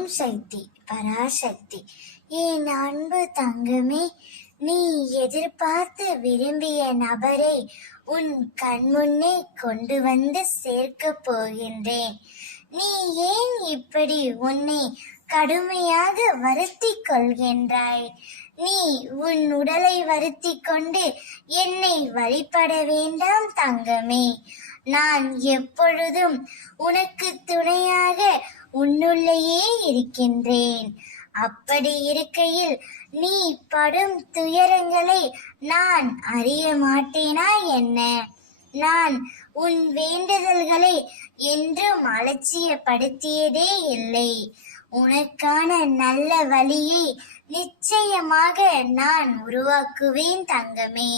ஓம் சக்தி பராசக்தி. என் அன்பு தங்கமே, நீ எதிர்பார்த்து விரும்பிய நபரை உன் கண்முன்னே கொண்டு வந்து சேர்க்க போகின்றேன். நீ ஏன் இப்படி உன்னை கடுமையாக வருத்திக் கொள்கின்றாய்? நீ உன் உடலை வருத்திக் கொண்டு என்னை வழிபட வேண்டாம் தங்கமே. நான் எப்பொழுதும் உனக்கு துணையாக உன்னுள்ளேயே இருக்கின்றேன். அப்படி இருக்கையில் நீ படும் துயரங்களை நான் அறிய மாட்டேனா என்ன? நான் உன் வேண்டுதல்களை என்றும் அலட்சியப்படுத்தியதே இல்லை. உனக்கான நல்ல வழியை நிச்சயமாக நான் உருவாக்குவேன் தங்கமே.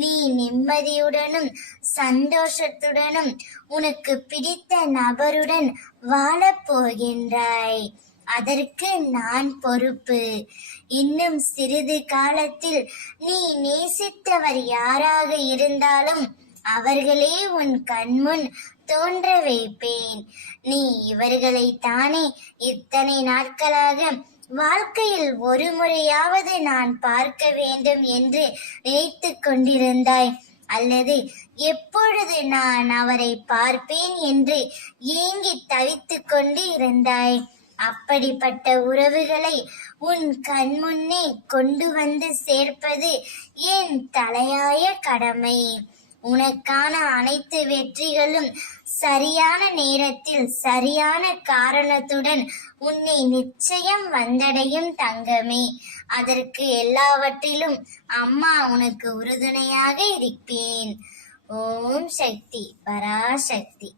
நீ நிம்மதியுடனும் சந்தோஷத்துடனும் உனக்கு பிடித்த நபருடன் வாழப் போகின்றாய். அதற்கு நான் பொறுப்பு. இன்னும் சிறிது காலத்தில் நீ நேசித்தவர் யாராக இருந்தாலும் அவர்களே உன் கண்முன் தோன்ற வைப்பேன். நீ இவர்களை தானே இத்தனை நாட்களாக வாழ்க்கையில் ஒரு முறையாவது நான் பார்க்க வேண்டும் என்று நினைத்து கொண்டிருந்தாய், அல்லது எப்பொழுது நான் அவரை பார்ப்பேன் என்று ஏங்கி தவித்து கொண்டு இருந்தாய். அப்படிப்பட்ட உறவுகளை உன் கண்முன்னே கொண்டு வந்து சேர்ப்பது என் தலையாய கடமை. உனக்கான அனைத்து வெற்றிகளும் சரியான நேரத்தில் சரியான காரணத்துடன் உன்னை நிச்சயம் வந்தடையும் தங்கமே. அதற்கு எல்லாவற்றிலும் அம்மா உனக்கு உறுதுணையாக இருப்பேன். ஓம் சக்தி பராசக்தி.